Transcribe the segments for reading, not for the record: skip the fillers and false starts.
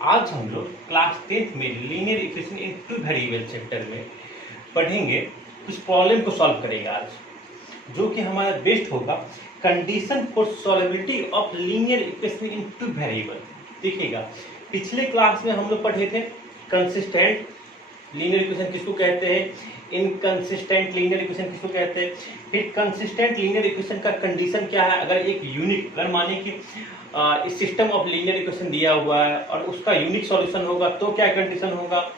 आज हम लोग क्लास 10th में linear equation in two variable chapter में पढ़ेंगे। कुछ प्रॉब्लम को सॉल्व करेंगे आज, जो कि हमारा बेस्ट होगा condition for solvability of linear equation in two variable. देखिएगा, पिछले क्लास में हम लोग पढ़े थे कंसिस्टेंट लीनियर इक्वेशन किसको कहते हैं, इनकंसिस्टेंट लीनियर इक्वेशन किसको कहते हैं। फिर कंसिस्टेंट लीनियर इक्वेशन का कंडीशन क्या है, अगर एक यूनिक, अगर माने कि इस सिस्टम ऑफ लीनियर इक्वेशन दिया हुआ है और उसका यूनिक सॉल्यूशन होगा तो क्या कंडीशन होगा,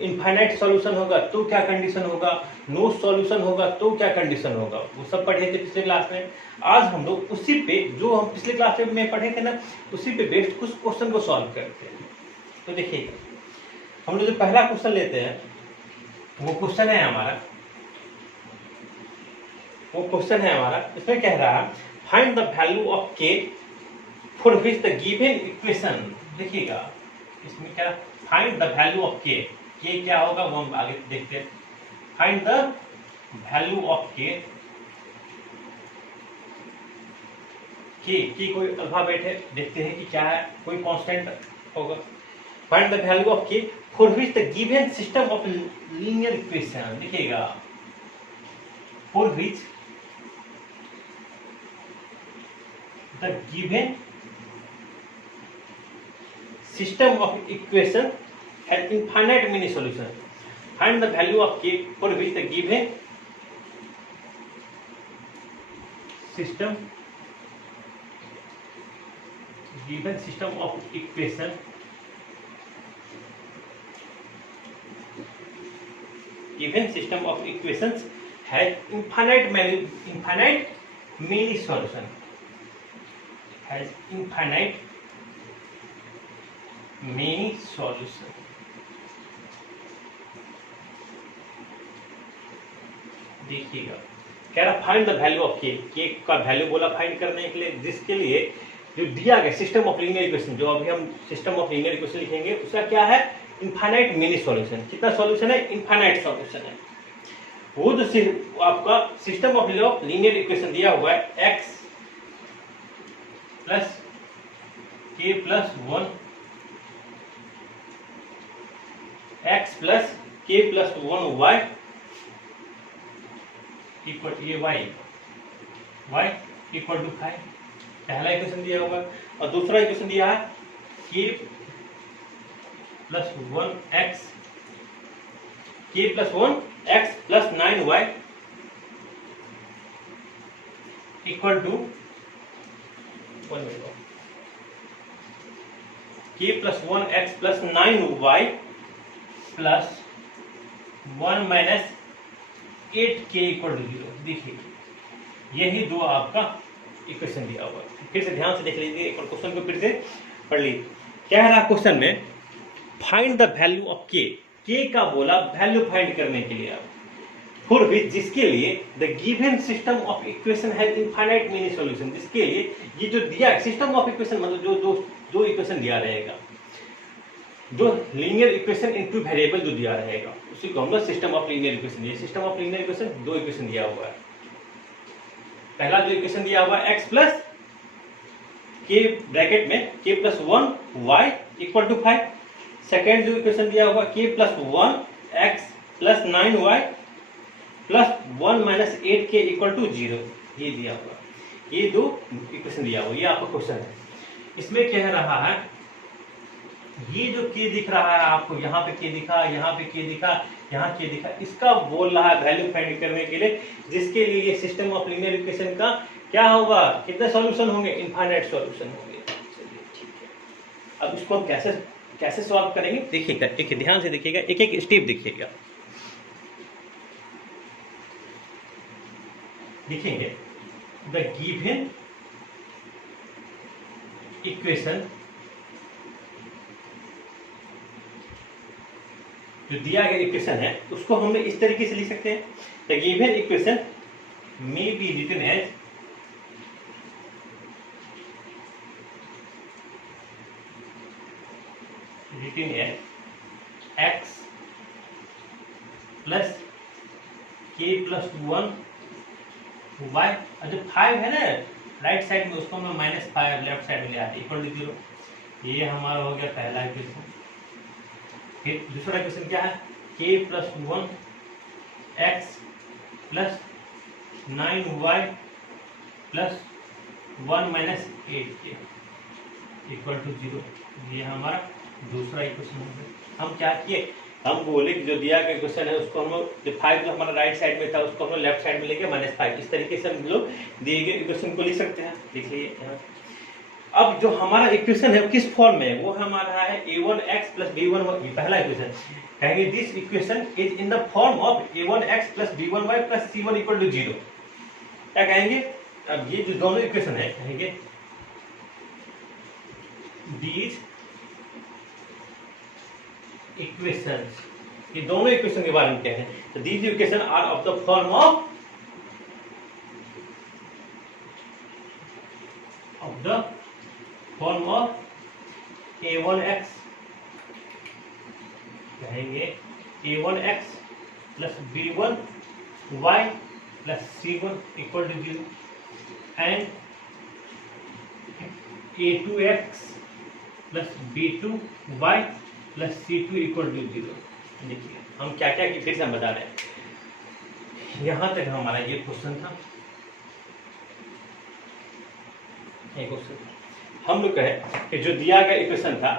इनफाइनाइट सॉल्यूशन होगा तो क्या कंडीशन होगा, नो सॉल्यूशन होगा तो क्या कंडीशन होगा, वो सब पढ़े थे पिछले क्लास में। आज हम लोग उसी पे, जो हम पिछले क्लास में पढ़े थे ना, उसी पे बेस्ड कुछ क्वेश्चन को सॉल्व करते हैं। तो देखिए, हम लोग जो पहला क्वेश्चन लेते हैं वो क्वेश्चन है हमारा, इसमें कह रहा है find the value of K for which the given equation. देखिएगा, इसमें क्या, फाइंड द वैल्यू ऑफ के क्या होगा वो हम आगे देखते हैं। फाइंड द वैल्यू ऑफ के कोई अल्फाबेट है, देखते हैं कि क्या है, कोई कांस्टेंट होगा। Find the value of K for which the given system of linear equation. देखिएगा, for which the given system of equation has infinite many solutions. Find the value of k for which the given system of equation has infinite many solutions. Has infinite many solution। देखिएगा, कह रहा find the value of के का value बोला find करने के लिए, जिसके लिए जो दिया गया सिस्टम ऑफ लीनियर इक्वेशन, जो अभी हम सिस्टम ऑफ लीनियर इक्वेशन लिखेंगे, उसका क्या है, इनफाइनाइट मेनी सॉल्यूशन। कितना सॉल्यूशन है, इनफाइनाइट सॉल्यूशन है। वो जो आपका सिस्टम ऑफ लीनियर इक्वेशन दिया हुआ है x प्लस के प्लस 1 x प्लस के प्लस 1 y इक्वल ये y इक्वल टू 5, पहला इक्वेशन दिया हुआ। और दूसरा इक्वेशन दिया है k plus 1x plus 9y equal to k plus 1x plus 9y plus 1 minus 8k equal to 0। देखिए, यही दो आपका इक्वेशन दिया हुआ। फिर से ध्यान से देख लीजिए, एक और क्वेश्चन को फिर से पढ़ लीजिए। क्या है क्वेश्चन में, फाइंड द वैल्यू ऑफ के का बोला वैल्यू फाइंड करने के लिए, फॉर विच जिसके लिए the given system of equation has infinite many solution. जिसके लिए ये जो दिया सिस्टम ऑफ इक्वेशन, मतलब जो इक्वेशन दिया रहेगा, जो linear equation in two variable जो दिया रहेगा, उसी को हम लोग सिस्टम ऑफ लीनियर इक्वेशन। ये सिस्टम ऑफ लीनियर इक्वेशन, दो इक्वेशन दिया हुआ है। पहला जो इक्वेशन दिया हुआ है x प्लस के ब्रैकेट में k plus 1 y equal to 5। Second जो इक्वेशन दिया हुआ k plus 1 x plus 9y plus 1 minus 8k equal to 0, ये दिया हुआ। ये दो इक्वेशन दिया हुआ, ये आपका क्वेश्चन है। इसमें कह रहा है, ये जो k दिख रहा है आपको, यहाँ पे k दिखा, यहाँ पे k दिखा, यहाँ k दिखा, इसका बोल रहा है वैल्यू फाइंड करने के लिए, जिसके लिए ये सिस्टम ऑफ लीनियर इक्वेशन का क्या होगा, कितने सॉल्यूशन होंगे, इनफाइनाइट सॉल्यूशन होंगे। चलिए ठीक है, अब इसको हम कैसे सॉल्व करेंगे, देखिएगा, एक ध्यान से देखिएगा, एक एक स्टेप देखिएगा। लिखेंगे द गिवन इक्वेशन, जो दिया गया इक्वेशन है उसको हमने इस तरीके से लिख सकते हैं, the given equation may be written as x plus k plus 1 y, और जो 5 है ना राइट साइड में, उसको मैं -5 लेफ्ट साइड में ले आते इक्वल टू 0। ये हमारा हो गया पहला इक्वेशन। फिर दूसरा इक्वेशन क्या है, k plus 1x plus 9y plus 1 minus 8k equal to 0। ये हमारा दूसरा इक्वेशन हो गया। हम क्या किए, हम बोले कि जो दिया गया इक्वेशन है उसको हम लोग, जो 5 जो हमारा राइट साइड में था उसको हम लोग लेफ्ट साइड में लेके -5, इस तरीके से हम लोग दिए गए इक्वेशन को लिख सकते हैं। देखिए अब जो हमारा इक्वेशन है किस फॉर्म में है, वो हमारा है a1x प्लस b1y, पहला इक्वेशन। कहेंगे this equation is in the form of a1x plus b1y plus c1 equal to 0। क्या कहेंगे, अब ये जो दोनों इक्वेशन है कहेंगे these equations, ये दोनों इक्वेशन के बारे में क्या है, तो these equation are of the form of a1x, कहेंगे a1x plus b1y plus c1 equal to 0 and a2x plus b2y plus c2 equal to 0। देखिए हम क्या क्या फिर से हम बता रहे हैं। यहां तक हमारा ये क्वेश्चन था, एक क्वेश्चन हम लोग कहे कि जो दिया गया इक्वेशन था,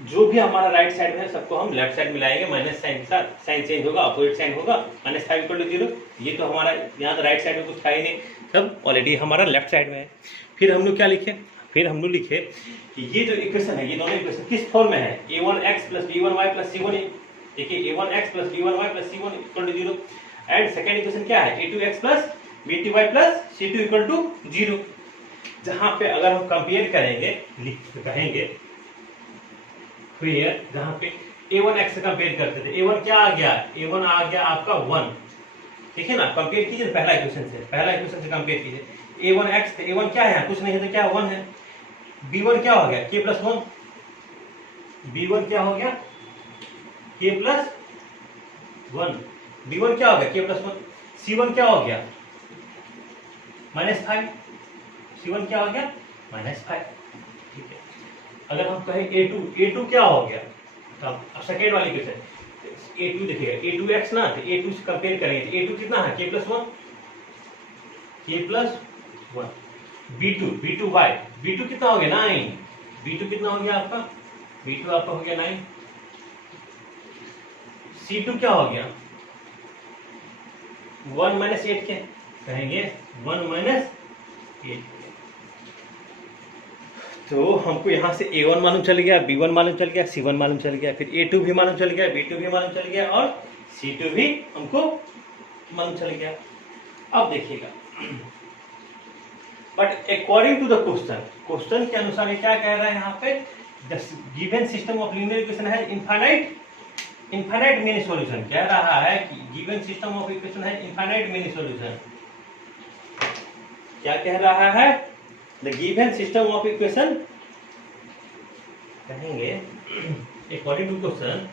जो भी हमारा राइट साइड में है सबको हम लेफ्ट साइड में लाएंगे, माइनस साइन के साथ, साइन चेंज होगा, अपोजिट साइन होगा, -5 इक्वल टू 0। ये तो हमारा यहाँ तो राइट साइड में कुछ था ही नहीं, सब ऑलरेडी हमारा लेफ्ट साइड में है। फिर हम लोग क्या लिखे, फिर हम लोग लिखे कि ये जो इक्वेशन है, ये दोनों इक्वेशन किस फॉर्म में है, a1x plus b1y plus c1। देखिए a1x plus b1y plus c1 equal to 0 and second equation क्या है, a2x plus b2y plus c2 equal to 0। जहां पे अगर हम कंपेयर करेंगे, कहेंगे फिर जहां पे a1x से कंपेयर करते थे, a1 क्या आ गया, a1 आ गया आपका 1। ठीक है ना, कंपेयर कीजिए पहला इक्वेशन से कंपेयर कीजिए। a1x थे, a1 क्या है, कुछ नहीं है तो क्या 1 है। b1 क्या हो गया, k प्लस 1, b1 क्या हो गया k प्लस 1, b1 क्या हो गया k प्लस 1, c1 क्या हो गया -5, c1 क्या हो गया -5। ठीक है, अगर हम कहें a2 क्या हो गया, अब सेकेंड वाली क्वेश्चन a2 देखिएगा, a2x ना, तो a2 से कंपेयर करेंगे, a2 कितना है k प्लस 1, b2y, b2 कितना हो गया 9, b2 कितना हो गया आपका, b2 आपका हो गया 9, c2 क्या हो गया 1 माइनस 8 के, कहेंगे 1 माइनस 8। तो हमको यहाँ से a1 मालूम चल गया, b1 मालूम चल गया, c1 मालूम चल गया, फिर a2 भी मालूम चल गया, b2 भी मालूम चल गया और c2 भी हमको मालूम चल गया। अब देखिएगा, but according to the question के अनुसार ये क्या कह रहा है यहाँ पे, the given system of linear equation है इनफाइनाइट मेनी सॉल्यूशन। कह रहा है कि गिवन सिस्टम ऑफ इक्वेशन है इनफाइनाइट मेनी सॉल्यूशन। क्या कह रहा है, the given system of equation, कहेंगे according to question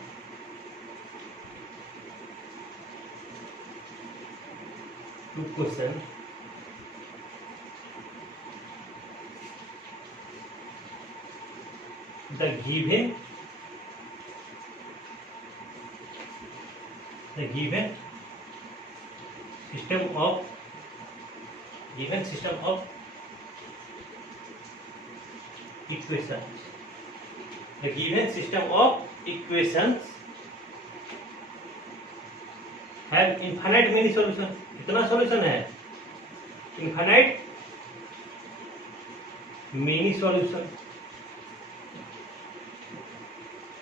the given system of equations have infinite many solution। कितना सॉल्यूशन है, इनफाइनाइट मेनी सॉल्यूशन।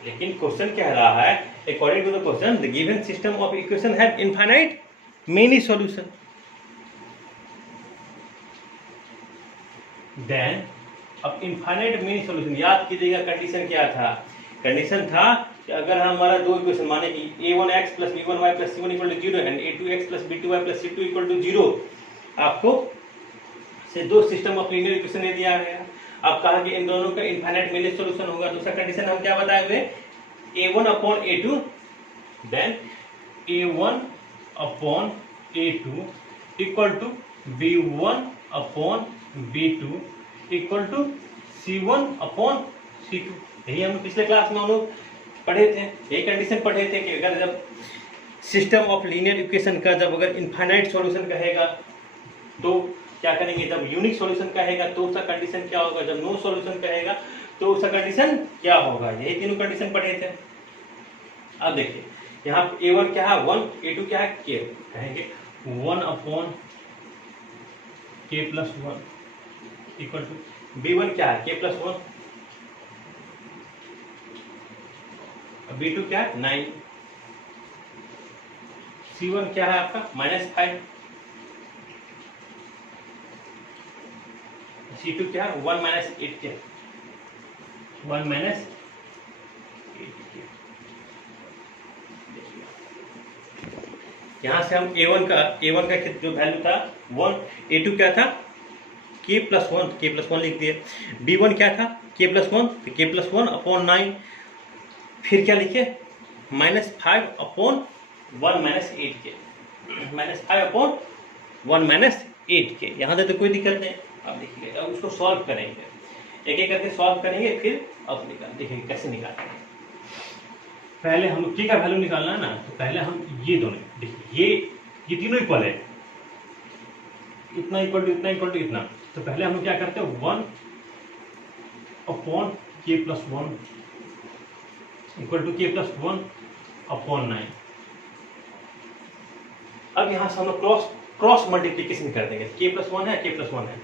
लेकिन क्वेश्चन कह रहा है according to the question the given system of equation have infinite many solution. Then अब infinite many solution, याद कीजिएगा condition क्या था, कंडीशन था कि अगर हमारा दो इक्वेशन माने कि a1x plus b1y plus c1 equal to 0 and a2x plus b2y plus c2 equal to 0, आपको से दो सिस्टम ऑफ लीनियर इक्वेशन दे दिया गया। अब कहा कि इन दोनों का इनफाइनाइट मेनी सॉल्यूशन होगा। दूसरा कंडीशन हम क्या बताए हुए, a1 upon a2 then a1 upon a2 equal to b1 upon b2 equal to c1 upon c2। यही हम पिछले क्लास में हम लोग पढ़े थे, यही कंडीशन पढ़े थे कि अगर जब सिस्टम ऑफ लीनियर इक्वेशन का जब अगर इनफाइनाइट सॉल्यूशन कहेगा तो क्या करेंगे, जब यूनिक सॉल्यूशन कहेगा तो उसका कंडीशन क्या होगा, जब नो सॉल्यूशन कहेगा तो उसका कंडीशन क्या होगा, यही तीनों कंडीशन पढ़े थे। अब देखिए यहाँ A1 क्या है 1, A2 क्या है K, कहेंगे 1/K+1 इक्वल टू B1 क्या है K+1, B2 क्या है 9, C1 क्या है आपका -5, C2 क्या है 1 - 8 क्या 1 - 8 यहाँ से हम A1 का जो वैल्यू था 1, A2 क्या था K+1 लिख दिए, B1 क्या था K+1 तो K+1/9, फिर क्या लिखे -5/1 - 8 के, -5/1 - 8 के। यहाँ से तो कोई दिक्कत नहीं। अब देखिए अब उसको सॉल्व करेंगे, एक एक करके सॉल्व करेंगे, फिर अब देखिए कैसे निकालेंगे। पहले हम K का वैल्यू निकालना है ना, तो पहले हम ये दोनों देखिए ये तीनों इक्वल है, इतना इक्वल टू इतना इक्वल टू इतना, तो पहले हम लोग क्या करते हैं 1/K+1 इक्वल टू K+1/9। अब यहाँ से हम लोग क्रॉस मल्टीप्लीकेशन कर देंगे, K+1 है K+1 है,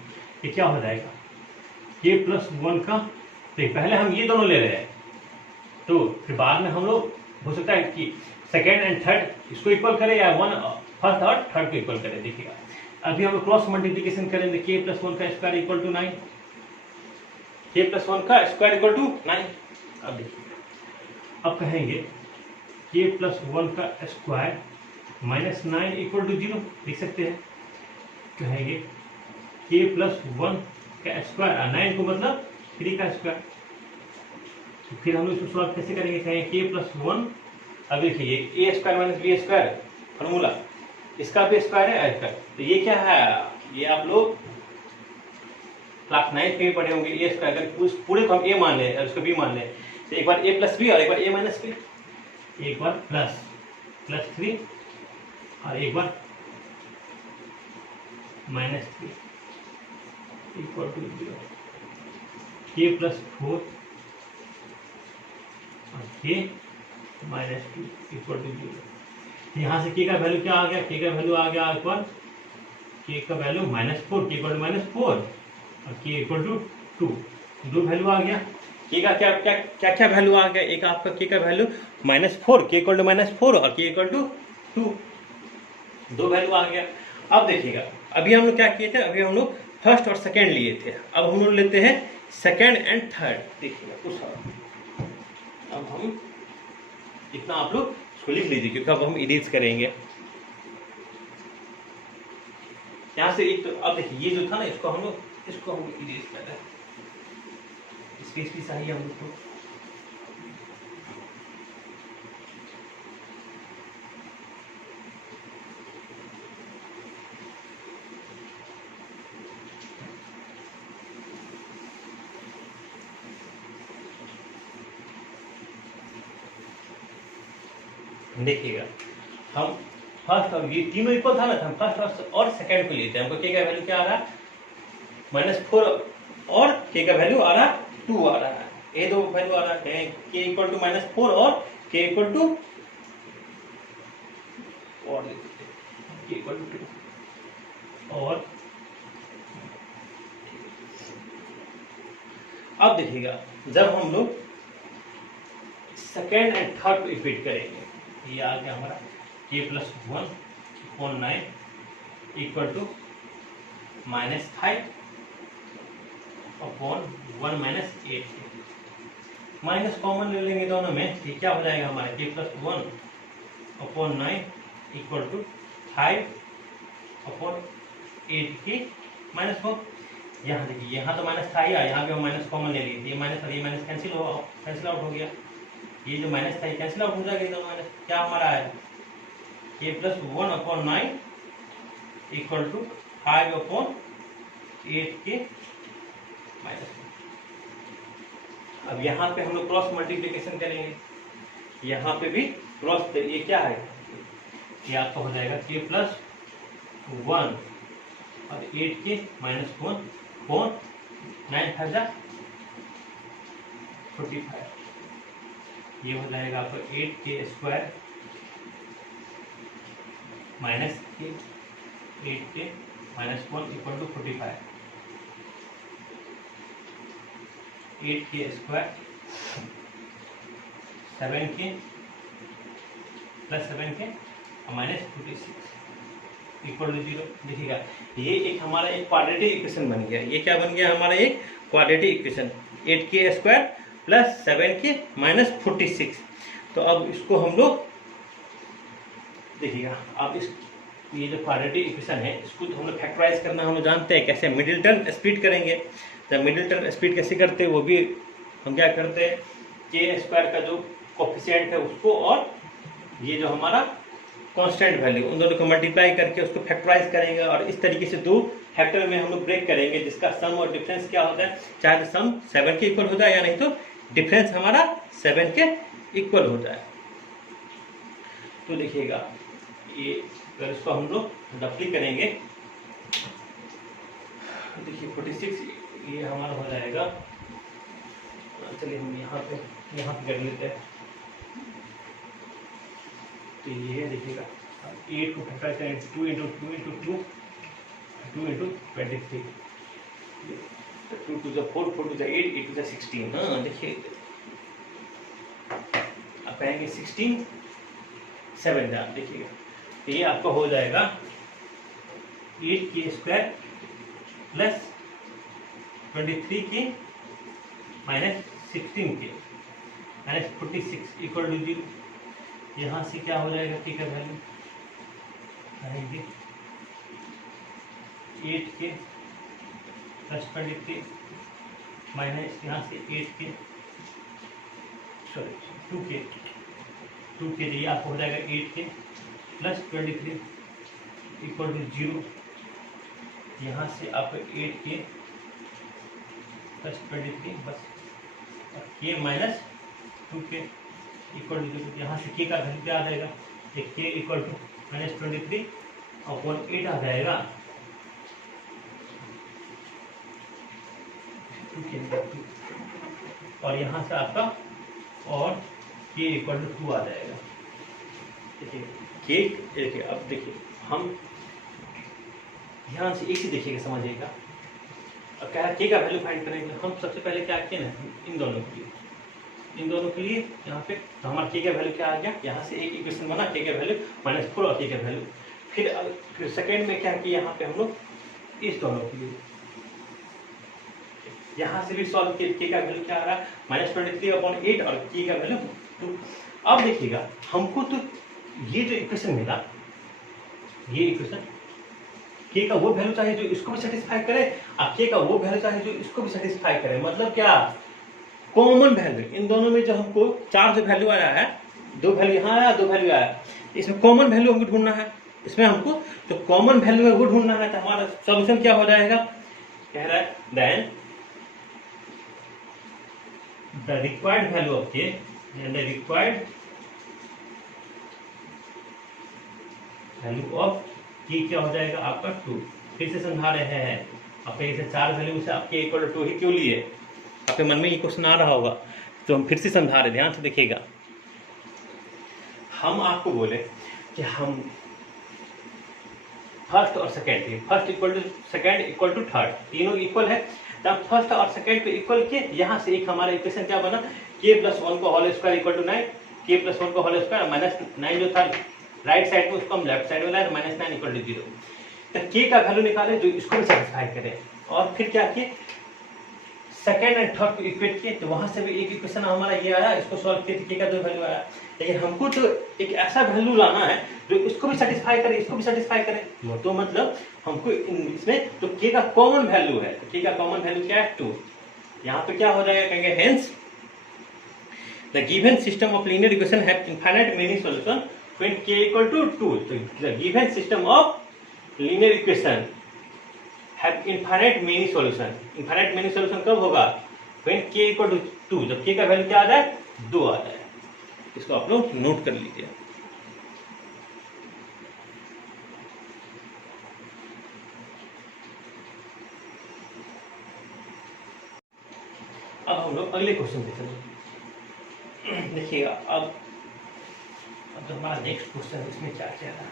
ये क्या हो जाएगा K+1 का, तो पहले हम ये दोनों ले रहे हैं, तो फिर बाद में हम लोग हो सकता है कि सेकेंड एंड थर्ड इसको इक्वल करें या फर्स्ट और थर्ड को इक्वल करें। देखिएगा अभी हम लोग क्रॉस मल्टीप्लीकेशन करेंगे, K+1 का स्क्वायर इक्वल टू 9, K+1 का स्क्वायर इक्वल टू 9। अब देखिए अब कहेंगे K+1 का स्क्वायर -9 इक्वल टू 0 लिख सकते हैं, कहेंगे K+1 का स्क्वायर 9 को मतलब 3 का स्क्वायर, तो फिर हम लोग इसको सॉल्व कैसे करेंगे, कहेंगे K+1, अब देखिए A² - B² फॉर्मूला, इसका भी स्क्वायर है इसका, तो ये क्या है, ये आप लोग क्लास 9 में पढ़े होंगे। A² अगर पूरे को हम A मान ले और उसको B मान ले, तो एक बार A+B और एक बार A - B, एक बार +3 और एक बार -3 इक्वल टू 0, K+4 और K -2 इक्वल टू 0। यहाँ से K का वैल्यू क्या आ गया, K का वैल्यू आ गया इक्वल K का वैल्यू -4, K इक्वल टू -4 और K इक्वल टू 2, दो वैल्यू आ गया। K का क्या वैल्यू आ गया, एक आपका K का वैल्यू -4, K इक्वल टू -4 और K इक्वल टू 2, दो वैल्यू आ गया। अब देखिएगा अभी हम लोग क्या किए थे, अभी हम लोग फर्स्ट और सेकेंड लिए थे, अब हम लोग लेते हैं सेकेंड एंड थर्ड। देखिएगा उस अब हम इतना आप लोग इसको लिख लीजिए, क्योंकि अब हम इरेज करेंगे यहाँ से एक, तो अब देखिए ये जो था ना इसको हम लोग इरेज कर रहे हैं, स्पेस भी चाहिए हम लोग को। देखिएगा हम फर्स्ट और ये तीनों इक्वल था ना, हम फर्स्ट और सेकंड को लेते हैं, हमको K का वैल्यू क्या आ रहा है -4 और K का वैल्यू आ रहा 2 आ रहा है, ये दो वैल्यू आ रहा है, K इक्वल टू -4 और K इक्वल टू 2 और अब देखिएगा जब हम लोग सेकेंड एंड थर्ड को इक्वेट करेंगे, ये आ गया हमारा K+1/9 equal to -5/1 - 8, minus common ले लेंगे दोनों में, ये क्या हो जाएगा हमारा K+1/9 इक्वल टू 5/8 की -4। यहाँ देखिए यहाँ तो माइनस था, यहाँ पे हम माइनस कॉमन ले लिए, ये माइनस और ये माइनस कैंसिल आउट हो गया, ये जो माइनस था ये कैंसिल आउट हो जाएगा, दोनों माइनस, क्या हमारा है K+1/9 इक्वल टू 5/8 के -4। अब यहाँ पे हम लोग क्रॉस मल्टीप्लिकेशन करेंगे, यहाँ पे भी क्रॉस, ये क्या है, ये आपका हो जाएगा k प्लस 1 और 8k माइनस 1 4 9 5 45, ये हो जाएगा आपका 8k square minus k 8k minus 1 equal to 45, 8k square 7k plus 7k minus 46 equal to 0। देखिएगा ये एक हमारा एक क्वाड्रेटिक इक्वेशन बन गया। ये क्या बन गया हमारा एक quadratic equation, 8k square plus 7k minus 46। तो अब इसको हम लोग देखिएगा, अब इस ये जो क्वाड्रेटिक इक्वेशन है इसको तो हम लोग फैक्टराइज करना हम लोग जानते हैं कैसे, मिडिल टर्म स्प्लिट करेंगे। तो मिडिल टर्म स्प्लिट कैसे करते हैं वो भी हम क्या करते हैं, k स्क्वायर का जो कोफिशिएंट है उसको और ये जो हमारा कांस्टेंट वैल्यू उन दोनों को मल्टीप्लाई करके उसको फैक्टराइज करेंगे और इस तरीके से दो फैक्टर में हम लोग ब्रेक करेंगे जिसका सम और डिफरेंस क्या होता है, चाहे तो सम 7 के इक्वल हो जाए या नहीं तो डिफरेंस हमारा 7 के इक्वल हो जाए। तो देखिएगा ये अगर इसको हम लोग डबली करेंगे, देखिए 46 ये हमारा हो जाएगा, चलिए हम यहाँ पे कर लेते हैं। तो ये देखिएगा 8 को फैक्टराइज करेंगे, 2 into 2 into 2 2 into 23, 2 to the 4 4 to the 8 8 to the 16। हाँ देखिए अब कहेंगे 16 7 जा, देखिएगा तो ये आपका हो जाएगा 8k square plus 23k minus 16k minus 46 equal to 0। यहाँ से क्या हो जाएगा k का वैल्यू आएंगे 8k प्लस 23 माइनस यहाँ से 8k सॉरी 2k ये आपको हो जाएगा 8k प्लस 23 इक्वल टू 0। यहाँ से आपको 8k प्लस 23 बस k minus 2k equal to 0। यहाँ से k का वैल्यू क्या आ जाएगा, k equal to minus 23 upon 8 आ जाएगा 2k और यहाँ से आपका और k इक्वल टू 2 आ जाएगा। देखिए k, देखिए अब देखिए हम ध्यान से एक ही देखिएगा समझिएगा। अब क्या है k का वैल्यू फाइंड करेंगे, हम सबसे पहले क्या किए ना इन दोनों के लिए यहाँ पे तो हमारा k का वैल्यू क्या आ गया, यहाँ से एक इक्वेशन बना k का वैल्यू -4 और k का वैल्यू। फिर सेकेंड में क्या किया, यहाँ पे हम लोग इस दोनों के लिए यहाँ से भी सॉल्व किए, k का वैल्यू क्या आ रहा है -23/8 और k का वैल्यू 2। अब देखिएगा हमको तो ये जो इक्वेशन मिला, ये इक्वेशन k का वो वैल्यू चाहिए जो इसको भी सेटिस्फाई करे और k का वो वैल्यू चाहिए जो इसको भी सेटिस्फाई करे। मतलब क्या, कॉमन वैल्यू इन दोनों में जो हमको 4 जो वैल्यू आया है, 2 वैल्यू यहाँ आया 2 वैल्यू आया, इसमें कॉमन वैल्यू हमको ढूंढना है। इसमें हमको जो कॉमन वैल्यू है वो ढूंढना है। तो हमारा सॉल्यूशन क्या हो जाएगा, कह रहा है then the required value of k and the required value of k क्या हो जाएगा आपका 2। फिर से समझा रहे हैं, आपके इसे 4 वैल्यू से आपके इक्वल टू 2 ही क्यों लिए, आपके मन में ये क्वेश्चन आ रहा होगा, तो हम फिर से समझा रहे, ध्यान से देखिएगा। हम आपको बोले कि हम फर्स्ट और second, first equal to second equal to third, तीनों इक्वल है। तब फर्स्ट और सेकेंड पे इक्वल के यहाँ से एक हमारा इक्वेशन क्या बना, k+1 को whole square equal to 9, k+1 को होल स्क्वायर -9 जो था राइट साइड में उसको हम लेफ्ट साइड में लाए -9 इक्वल टू 0। तो k का वैल्यू निकाले जो इसको भी सेटिस्फाई करे और फिर क्या किए सेकेंड एंड थर्ड को इक्वेट किए, तो वहां से भी एक इक्वेशन हमारा ये आया, इसको सॉल्व किए k का 2 वैल्यू आया। लेकिन हमको तो एक ऐसा वैल्यू लाना है जो इसको भी सेटिस्फाई करे इसको भी सेटिस्फाई करे। तो मतलब हमको इसमें तो k का कॉमन वैल्यू है, तो k का कॉमन वैल्यू क्या है 2। यहाँ पे क्या हो जाएगा, कहेंगे hence the given system of linear equation have infinite many solution when k equal to 2। तो the given system of linear equation have infinite many solution. Infinite many solution कब होगा, व्हेन k इक्वल टू 2, जब k का value क्या आ जाए 2 आ जाए। इसको आप लोग नोट कर लीजिए। अब हम लोग अगले क्वेश्चन देख रहे हैं। देखिएगा अब हमारा नेक्स्ट क्वेश्चन इसमें क्या क्या है।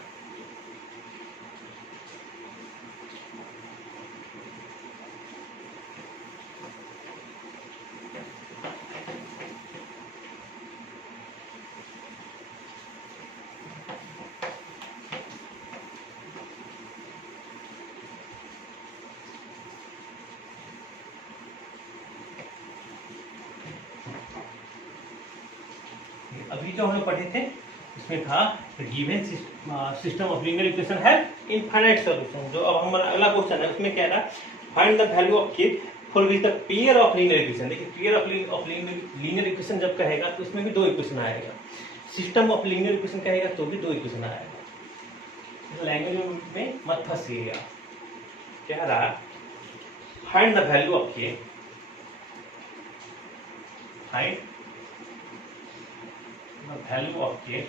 अभी जो हमने पढ़े थे इसमें था given system of linear equation है इनफाइनाइट सॉल्यूशन। जो अब हमारा अगला क्वेश्चन है उसमें क्या रहा, find the value of k for which the pair of linear equation. देखिए पेयर ऑफ लीनियर इक्वेशन जब कहेगा तो इसमें भी दो इक्वेशन आएगा, सिस्टम ऑफ लीनियर इक्वेशन कहेगा तो भी दो इक्वेशन आएगा। लैंग्वेज में मत फंसिएगा। क्या रहा, find the value of k, find the value of k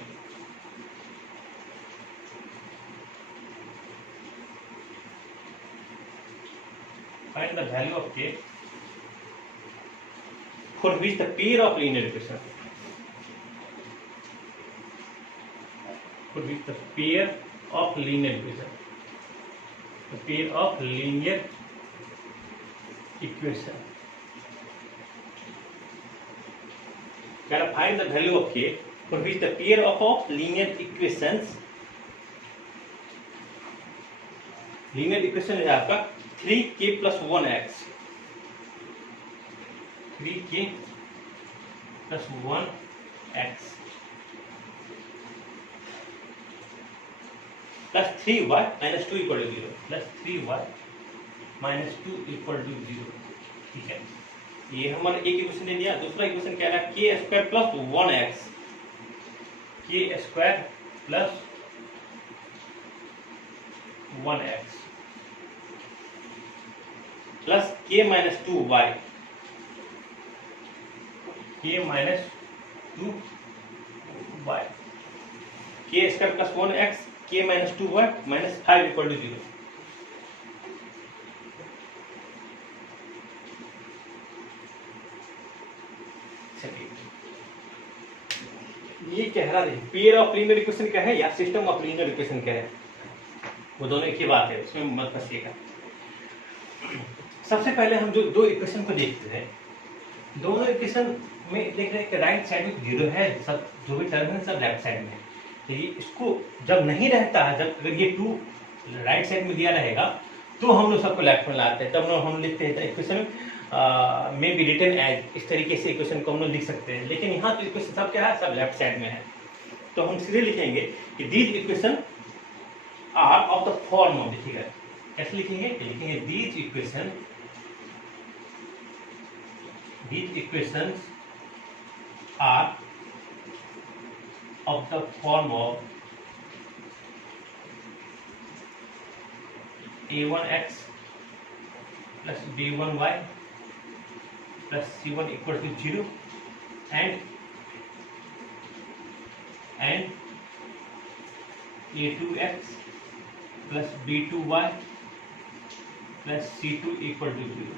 find the value of k for which the pair of linear equation, for which the pair of linear equation, the pair of linear equation, find the value of k for which the pair of linear equations, linear equation है आपका 3k plus 1x, 3k plus 1x plus 3y minus 2 equal to 0, plus 3y minus 2 equal to 0। ठीक है, ये हमारा एक equation ले लिया। दूसरा इक्वेशन क्या है, के स्क्वायर प्लस 1x, के स्क्वायर प्लस 1x प्लस के माइनस 2y, के माइनस 2y, के स्क्वायर प्लस 1x, के minus 2y minus 5 equal to 0। ये कह रहा है पेयर ऑफ लीनियर इक्वेशन क्या है या सिस्टम ऑफ लीनियर इक्वेशन क्या है, वो दोनों एक ही बात है, उसमें मत फंसिएगा। सबसे पहले हम जो दो इक्वेशन को देखते हैं, दोनों इक्वेशन में देख रहे हैं कि राइट साइड में जीरो है, सब जो भी टर्म है सब लेफ्ट साइड में। तो ये इसको जब नहीं रहता है, जब अगर ये 2 राइट साइड में दिया रहेगा तो हम लोग सबको लेफ्ट में लाते हैं, तब हम लिखते हैं इक्वेशन में बी रिटन एज, इस तरीके से इक्वेशन को हम लोग लिख सकते हैं। लेकिन यहाँ तो इक्वेशन सब क्या है, सब लेफ्ट साइड में है, तो हम सीधे लिखेंगे कि these equation are of the form of, देखिएगा कैसे लिखेंगे, लिखेंगे these equations are of the form of a1x plus b1y plus c1 equal to 0 and a2x plus b2y plus c2 equal to 0।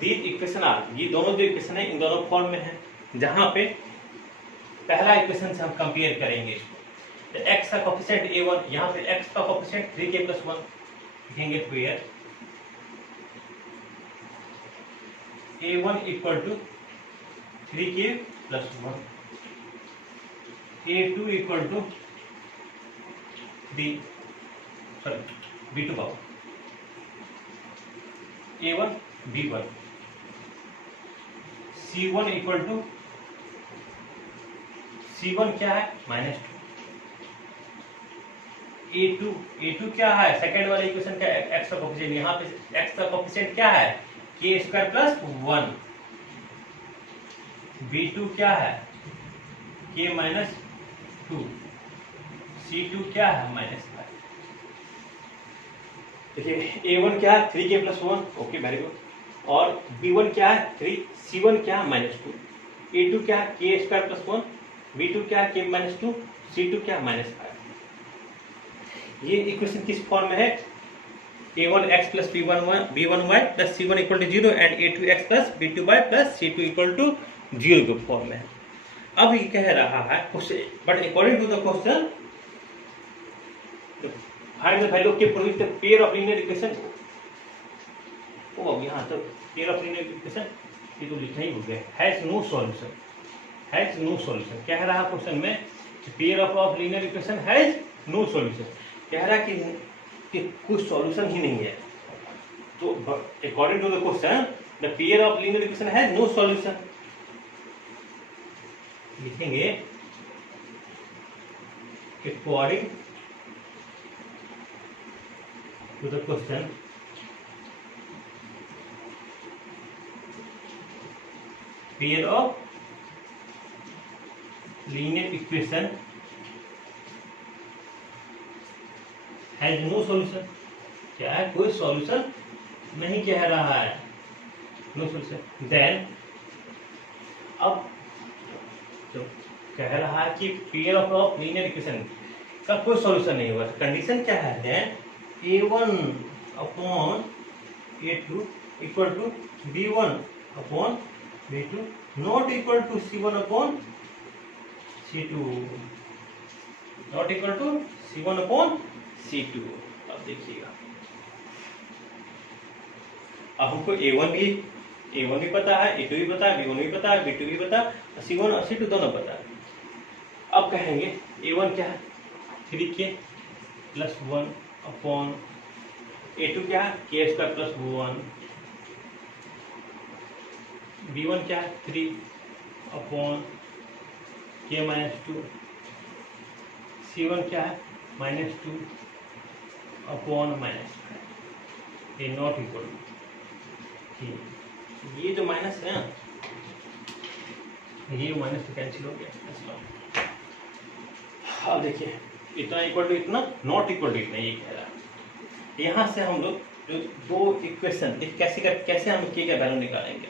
These equation are, ये दोनों जो equation है इन दोनों form में है, जहां पे पहला इक्वेशन से हम कंपेयर करेंगे इसको, तो x का कोफिशिएंट a1, यहाँ पे x का कोफिशिएंट 3k plus 1 लिखेंगे, where a1 equal to 3k plus 1, a2 equal to b2 power a1 b1, c1 equal to c1 क्या है -2, a2 क्या है, सेकंड वाले इक्वेशन का x का कोफिशिएंट, यहाँ पे x का कोफिशिएंट क्या है k स्क्वायर प्लस 1, b2 क्या है k माइनस 2, c2 क्या है -5। देखिए a1 क्या है 3k plus 1, okay very good, और b1 क्या है 3, c1 क्या है -2, a2 क्या है k स्क्वायर प्लस 1, b2 क्या है k माइनस 2, c2 क्या है -5। ये इक्वेशन किस फॉर्म में है, a1x plus b1y plus c1 equal to 0 and a2x plus b2y plus c2 equal to 0 के फॉर्म में है। अब ये कह रहा है but according to the question find the value K prove the pair of linear equation. ओ यहाँ तो पेयर ऑफ लीनियर इक्वेशन ये तो लिखना ही हो गया, has no solution, has no solution कह रहा है क्वेश्चन में, pair of linear equation has no solution, कह रहा है कि कुछ सॉल्यूशन ही नहीं है। तो according to the question the pair of linear equation has no solution, लिखेंगे according to the question pair of linear equation has no solution, क्या है कोई सॉल्यूशन नहीं कह रहा है, नो सॉल्यूशन। देन अब तो कह रहा है कि पेयर ऑफ लीनियर इक्वेशन का कोई सॉल्यूशन नहीं होगा, कंडीशन क्या है, then a1 upon a2 equal to b1 upon b2 not equal to c1 upon c2, not equal to c1 upon c2। अब देखिएगा, अब हमको a1 भी पता है, a2 भी पता है, b1 भी पता है, b2 भी पता है, c1 और c2 दोनों पता है। अब कहेंगे a1 क्या है 3k प्लस 1 अपॉन a2 क्या है k स्क्वायर प्लस 1, b1 क्या है 3 अपॉन k माइनस 2, c1 क्या है -2 अपॉन -5, ये नॉट इक्वल टू, ये जो माइनस है ना ये माइनस तो कैंसिल हो गया। अब देखिए इतना इक्वल टू इतना, नॉट इक्वल टू इतना, ये कह रहा है। यहाँ से हम लोग जो दो इक्वेशन कैसे हम k का वैल्यू निकालेंगे।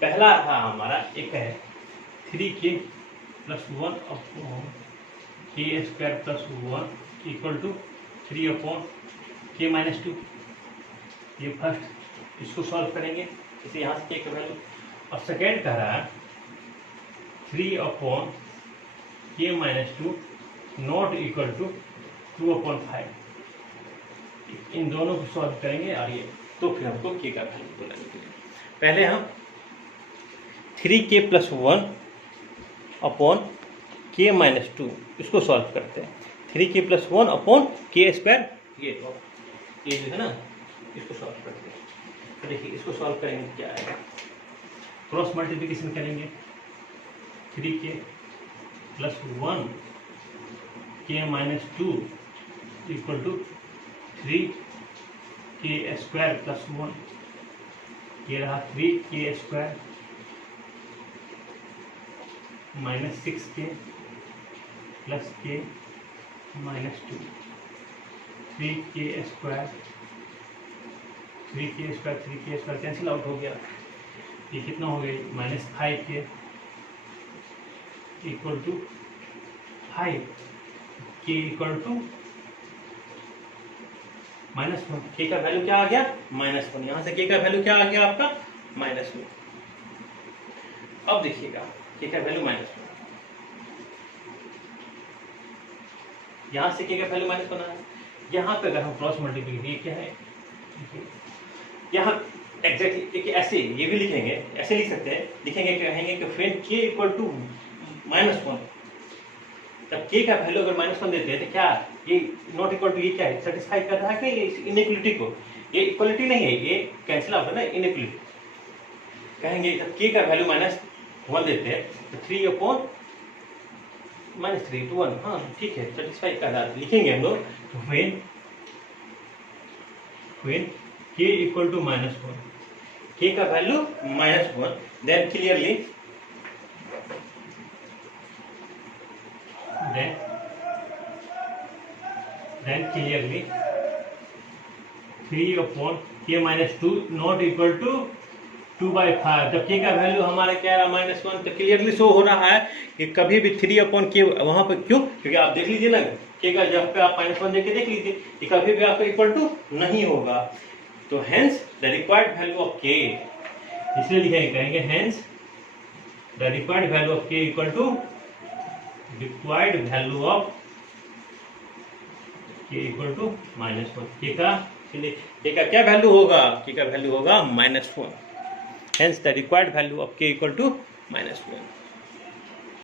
पहला रहा हमारा एक है 3k plus 1 upon k square plus 1 equal to 3 upon k minus 2, ये फर्स्ट, इसको सॉल्व करेंगे, इसे यहाँ से k का वैल्यू। और सेकेंड कह रहा है 3 upon k minus 2 not equal to 2 upon 5, इन दोनों को सॉल्व करेंगे और ये तो फिर हमको k का वैल्यू बोलेंगे। पहले हम 3k plus 1 upon k minus 2 इसको सॉल्व करते हैं। 3k plus 1 upon k square, ये जो है ना इसको सॉल्व करते हैं। तो देखिए इसको सॉल्व करेंगे क्या आएगा, क्रॉस मल्टीप्लिकेशन करेंगे 3k plus 1 k minus 2 equal to 3k square plus 1, ये रहा 3k square minus 6k plus k minus 2, 3k square cancel out हो गया, ये कितना हो गया -5k equal to 5k equal to -1, k का वैल्यू क्या आ गया -1, यहाँ से k का वैल्यू क्या आ गया आपका -1। अब देखिएगा k का वैल्यू -1, यहाँ से k का वैल्यू -1 है। यहाँ पे अगर हम क्रॉस मल्टीप्लिकेशन, ये क्या है यहाँ एग्जैक्टली देखिए ऐसे ये भी लिखेंगे, ऐसे लिख सकते हैं, लिखेंगे कहेंगे कि फ्रेंड k इक्वल टू -1, तब k का वैल्यू अगर -1 देते हैं तो क्या ये नॉट इक्वल टू, ये क्या है सेटिस्फाई कर रहा है कि इनइक्वलिटी को, ये इक्वलिटी नहीं है, ये कैंसिल आउट है ना इनइक्वलिटी। कहेंगे जब k का वैल्यू -1 देते हैं तो 3 अपॉन -3 to 1, हाँ ठीक है सेटिस्फाई कर रहा है। लिखेंगे हम लोग when k equal to -1, k का value -1, then clearly 3 upon k minus 2 not equal to 2/5। जब k का वैल्यू हमारा क्या है -1, तो क्लियरली शो हो रहा है कि कभी भी 3/k वहां पर क्यों, क्योंकि आप देख लीजिए ना k का जब पे आप -1 देके देख लीजिए कि कभी भी आपका इक्वल टू नहीं होगा। तो hence the required value of k, इसलिए कहेंगे hence the required value of k equal to required value of k equal to -1। k का क्या वैल्यू होगा, k का वैल्यू होगा -1। Hence the required value of k equal to -1।